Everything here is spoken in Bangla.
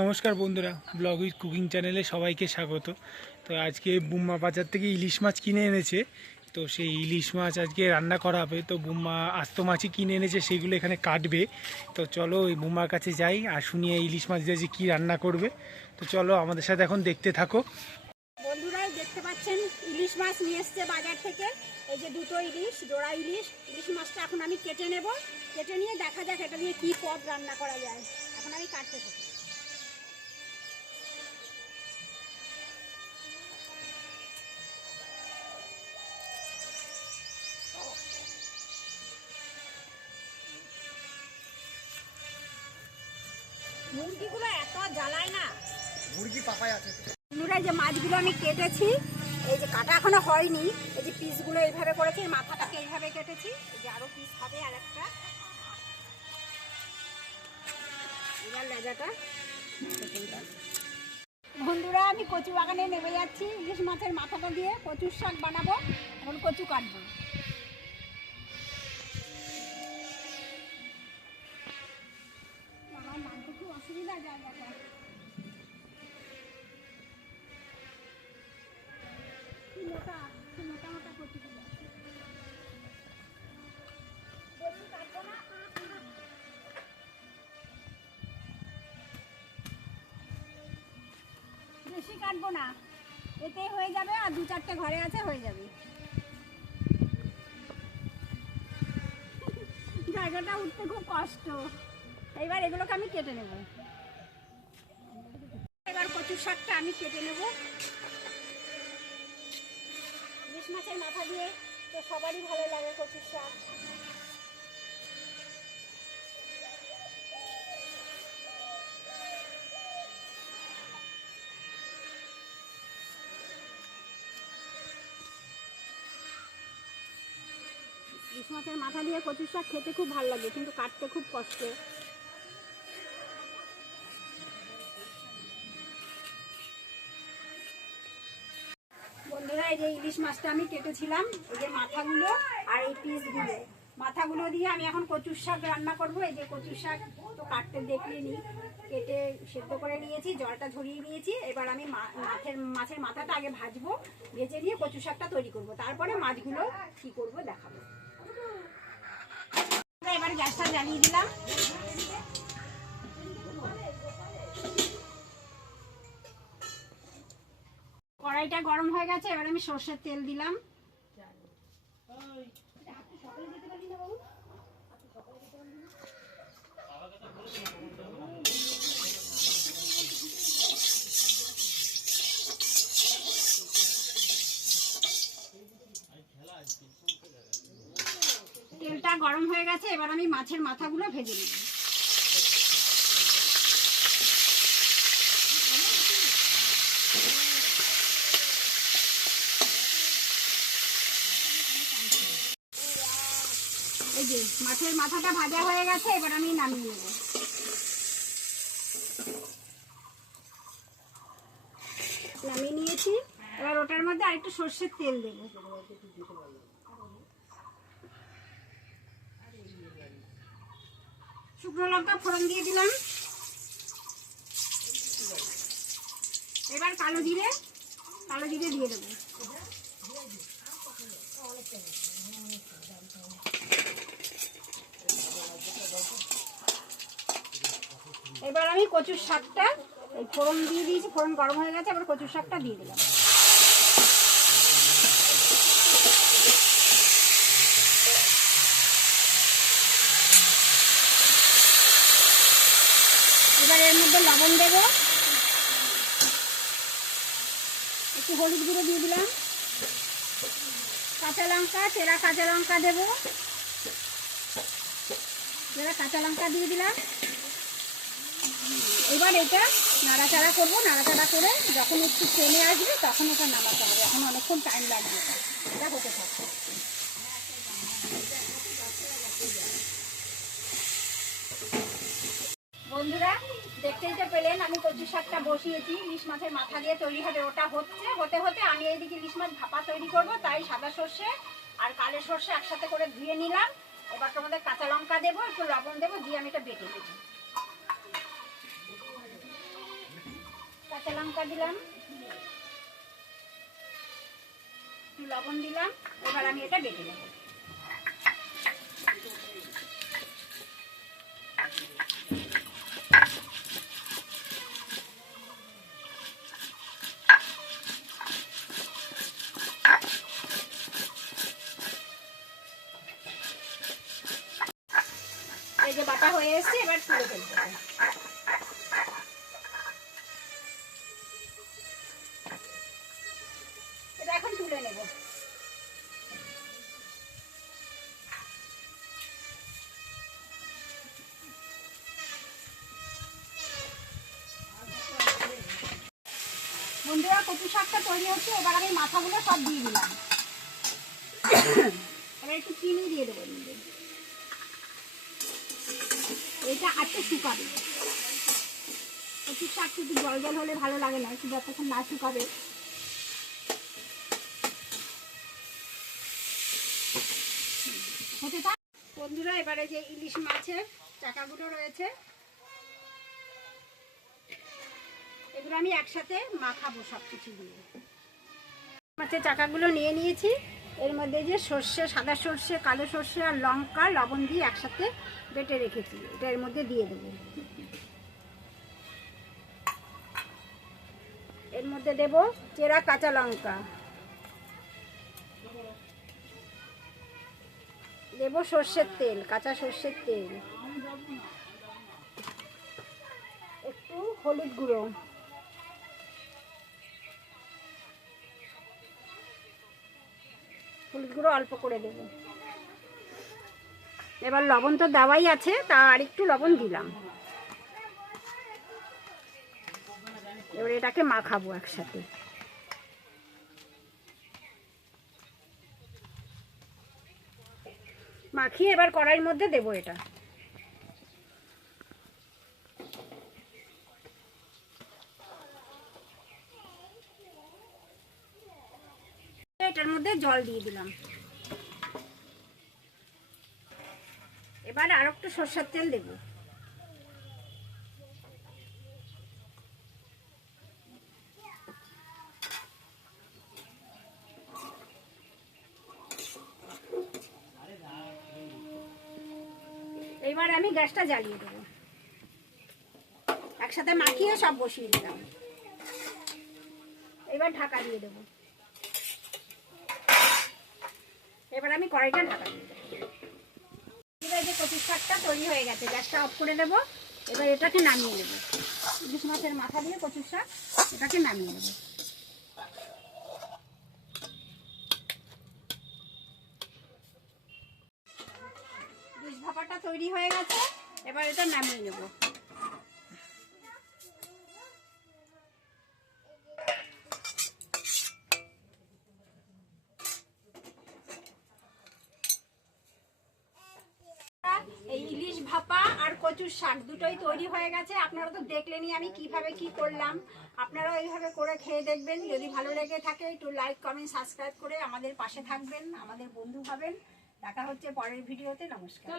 নমস্কার বন্ধুরা, ব্লগ উইথ কুকিং চ্যানেলে সবাইকে স্বাগত। তো আজকে বুম্মা বাজার থেকে ইলিশ মাছ কিনে এনেছে। তো সেই ইলিশ মাছ আজকে রান্না করা হবে। তো বুম্মা আস্ত মাছই কিনে এনেছে, সেগুলো এখানে কাটবে। তো চলো ওই বুম্মার কাছে যাই আর শুনিয়ে ইলিশ মাছ দিয়ে যে কী রান্না করবে। তো চলো আমাদের সাথে এখন দেখতে থাকো। বন্ধুরাই দেখতে পাচ্ছেন ইলিশ মাছ নিয়ে এসছে বাজার থেকে। এই যে দুটো ইলিশ, জোড়া ইলিশ। ইলিশ মাছটা এখন আমি কেটে নেব, কেটে নিয়ে দেখা যাক এটা দিয়ে কী পদ রান্না করা যায়। এখন আমি কাটতে থাকি। মুরগিগুলো এত জ্বালায় না, মুরগি পাপায় আছে। বন্ধুরা যে মাছগুলো আমি কেটেছি, এই যে কাটা এখনো হয়নি, এই যে পিসগুলো এইভাবে করেছি, মাথাটাকে এইভাবে কেটেছি। এই যে আরো পিস হবে আর একটা, এবার লেজাটা। বন্ধুরা আমি কচু বাগানে নেমে যাচ্ছি, ইলিশ মাছের মাথাটা দিয়ে কচুর শাক বানাবো। এখন কচু কাটবো। আমার নামতে খুব অসুবিধা জায়গাটা। মোটা মোটা মোটা কচুগুলো কচু কাটবো না, বেশি কাটবো না, এতেই হয়ে যাবে। আর দু চারটে ঘরে আছে, হয়ে যাবে। জায়গাটা উঠতে খুব কষ্ট। এবার এগুলোকে আমি কেটে নেব। এবার কচুর শাকটা আমি কেটে নেব। ইলিশ মাছের মাথা দিয়ে তো সবারই ভালো লাগে কচুর শাক। ইলিশ মাছের মাথা দিয়ে কচুর শাক খেতে খুব ভালো লাগে, কিন্তু কাটতে খুব কষ্ট। বন্ধুরা এই যে ইলিশ মাছটা আমি কেটেছিলাম, এই যে মাথাগুলো আর এই পিসগুলো, মাথাগুলো দিয়ে আমি এখন কচুর শাক রান্না করব। এই যে কচুর শাক তো কাটতে দেখলেনি, কেটে সেদ্ধ করে নিয়েছি, জলটা ঝরিয়ে নিয়েছি। এবার আমি মাছের মাথাটা আগে ভাজবো, ভেজে নিয়ে কচুর শাকটা তৈরি করব, তারপরে মাছগুলো কি করব দেখাবো। এবার গ্যাসটা জ্বালিয়ে দিলাম। কড়াইটা গরম হয়ে গেছে, এবার আমি সর্ষের তেল দিলাম। তেলটা গরম হয়ে গেছে, এবার আমি মাছের মাথাগুলো ভেজে নেব। এই যে মাছের মাথাটা ভাজা হয়ে গেছে, এবার আমি নামিয়ে নেব। নামিয়ে নিয়েছি, এবার ওটার মধ্যে আরেকটু সর্ষের তেল দেব। শুকনো লঙ্কা ফোড়ন দিয়ে দিলাম। এবার কালো জিরে দিয়ে দেবো। এবার আমি কচুর শাকটা, এই ফোড়ন দিয়ে দিয়েছি, ফোড়ন গরম হয়ে গেছে, এবার কচুর শাকটা দিয়ে দিলাম। এবার এর মধ্যে লবণ দেবো, একটু হলুদ গুঁড়ো দিয়ে দিলাম, কাঁচা লঙ্কা, চেরা কাঁচা লঙ্কা দেবো, কাঁচা লঙ্কা দিয়ে দিলাম। এবার এটা নাড়াচাড়া করবো, নাড়াচাড়া করে যখন একটু কমে আসবে তখন এটা নামাতে হবে। এখন অনেকক্ষণ টাইম লাগবে, এটা হতে থাকবে। বন্ধুরা দেখতেই তো পেলেন, আমি কচু শাকটা বসিয়েছি, ইলিশ মাছের মাথা দিয়ে তৈরি হবে। ওটা হচ্ছে, হতে হতে আমি এইদিকে ইলিশ মাছ ভাপা তৈরি করব। তাই সাদা সর্ষে আর কালো সর্ষে একসাথে করে ধুয়ে নিলাম। এবার তোমাদের কাঁচা লঙ্কা দেবো, একটু লবণ দেবো, দিয়ে আমি এটা বেটে দেবো। কাঁচা লঙ্কা দিলাম, একটু লবণ দিলাম। এবার আমি এটা বেটে নেব। এই যে বাটা হয়ে এসেছে, এবার তুলে ফেলতে হবে। এটা এখন তুলে নেব। বন্ধুরা, কচু শাকটা তৈরি হচ্ছে। এবার আমি মাথাগুলো সব দিয়ে দিলাম। এবার একটু চিনি দিয়ে দেবো। এটা আজকে শুকাবে। কচুর শাক একটু জল জল হলে ভালো লাগে না, একটু যতক্ষণ না শুকাবে। হতে থাক বন্ধুরা। এবারে যে ইলিশ মাছের চাকাগুলো রয়েছে, এগুলো আমি একসাথে মাখাবো সব কিছু দিয়ে। মাছের চাকাগুলো নিয়ে নিয়েছি। এর মধ্যে যে সর্ষে, সাদা সর্ষে, কালো সর্ষে আর লঙ্কা লবণ দিয়ে একসাথে বেটে রেখেছি, এটা এর মধ্যে দিয়ে দেবো। এর মধ্যে দেব চেরা কাঁচা লঙ্কা, দেব সর্ষের তেল, কাঁচা সর্ষের তেল, একটু হলুদ গুঁড়ো, হলুদ গুঁড়ো অল্প করে দেব। এবার লবণ তো দেওয়াই আছে, তা আর একটু লবণ দিলাম। এবার এটাকে মাখাবো একসাথে। মাখিয়ে এবার কড়াইয়ের মধ্যে দেবো এটা। এটার মধ্যে জল দিয়ে দিলাম। এবার আর একটু সরষের তেল দেব। এবার আমি গ্যাসটা জ্বালিয়ে দেবো। একসাথে মাখিয়ে সব বসিয়ে দিলাম। এবার ঢাকা দিয়ে দেবো। এবার আমি কড়াইটা ঢাকা দিয়ে দেবো। এবার যে কচুর শাকটা তৈরি হয়ে গেছে, গ্যাসটা অফ করে দেবো। এবার এটাকে নামিয়ে নেব। ইলিশ মাছের মাথা দিয়ে কচুর শাক, এটাকে নামিয়ে নেব। ইলিশ ভাপাটা তৈরি হয়ে গেছে, এবার এটা নামিয়ে নেব। এই ইলিশ ভাপা আর কচুর শাক দুটোই তৈরি হয়ে গেছে। আপনারা তো দেখলেনই আমি কিভাবে কি করলাম। আপনারাও এইভাবে করে খেয়ে দেখবেন। যদি ভালো লেগে থাকে একটু লাইক, কমেন্ট, সাবস্ক্রাইব করে আমাদের পাশে থাকবেন, আমাদের বন্ধু হবেন। দেখা হচ্ছে পরের ভিডিওতে। নমস্কার।